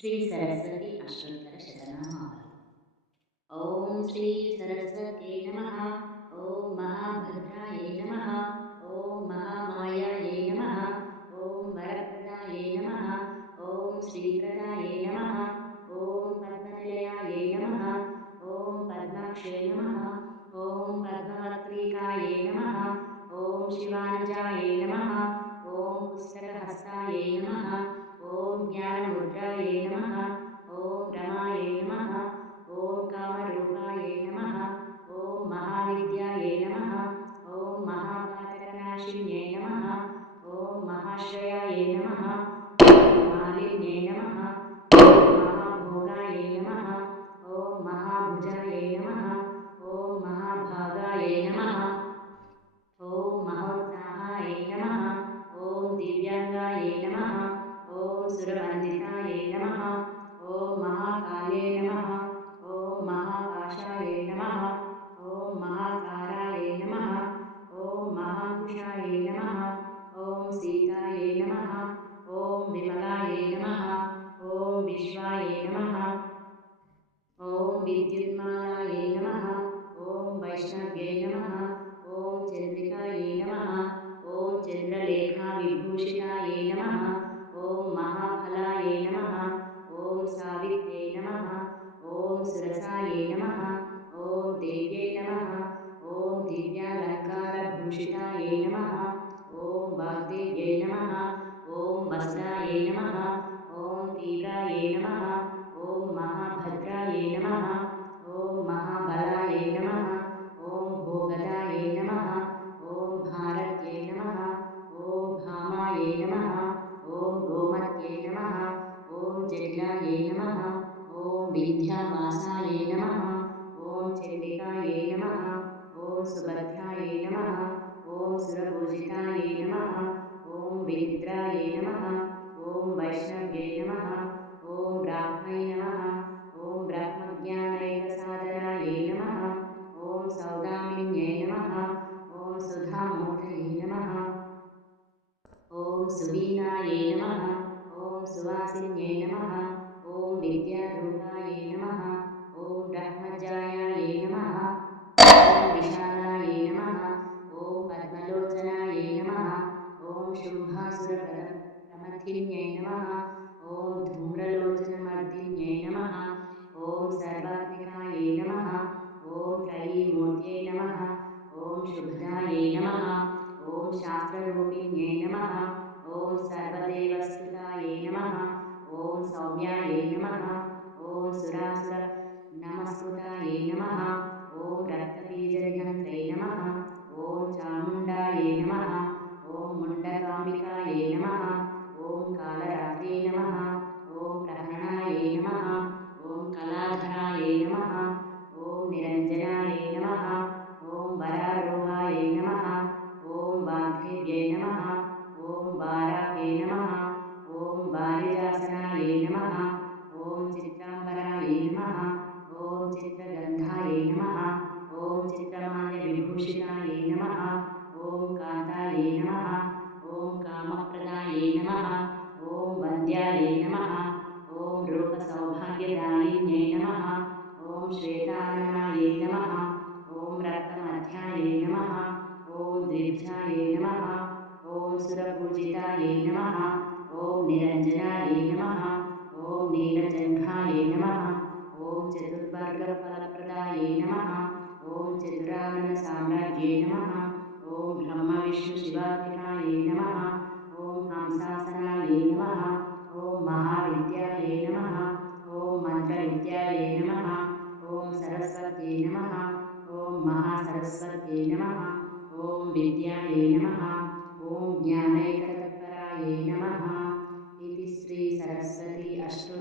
श्री सरस्वती अष्टोत्तरशतनामावली। ॐ श्री सरस्वती नमः, ॐ महाभद्रायै नमः, ॐ महामायायै नमः, ॐ वरप्रदायै नमः, ॐ श्रीप्रदायै नमः, ॐ पद्मनिलयायै नमः, ॐ पद्माक्षे नमः, ॐ पद्मवत्रिकायै नमः, ॐ शिवानजायै नमः, ॐ पुस्तकहस्तायै नमः ॐ ज्ञानमुदाये नमः। ॐ नमाय नमः। महाकाले नमः ॐ देव्यै नमः ॐ दिव्यालङ्कारभूषिताय नमः ॐ वाग्देव्यै नमः ॐ भ्राय नमः ॐ तीलाय नमः ॐ महाभद्राय नमः। य नमः। ॐ वैष्णव्यै नमः। ॐ ब्राह्मणे नमः। ॐ ब्रह्मज्ञानैकसाधनायै नमः। ॐ सौदामिन्यै नमः। ॐ सुधामूर्धये नमः। ॐ सुवीणायै नमः। ॐ सुवासिन्यै नमः। ॐ विद्यारूपायै नमः। ॐ ब्रह्मजाय नमः। ॐ नमः। ॐ सर्वात्मिकायै नमः। ॐ त्रयीमूर्त्यै नमः। ॐ शुभदायै नमः। ॐ शास्त्ररूपिण्यै नमः। ॐ सर्वदेवस्तुतायै नमः। ॐ सौम्यायै नमः। ॐ सुरासुर नमस्कृतायै नमः। ॐ रक्तबीजय विभूषितायै नमः। ॐ कान्तायै नमः। ॐ कामप्रदायै नमः। ॐ वन्द्यायै नमः। ॐ लोकसौभाग्यदायिन्यै नमः। ॐ श्वेतानन्द शिवापिकायै नमः। ॐ हंसासनायै नमः। ॐ महाविद्यायै नमः। ॐ मन्त्रविद्यायै नमः। ॐ सरस्वत्यै नमः। ॐ महासरस्वत्यै नमः। ॐ विद्यायै नमः। ॐ ज्ञानैकतत्परायै नमः। इति श्रीसरस्वती अष्ट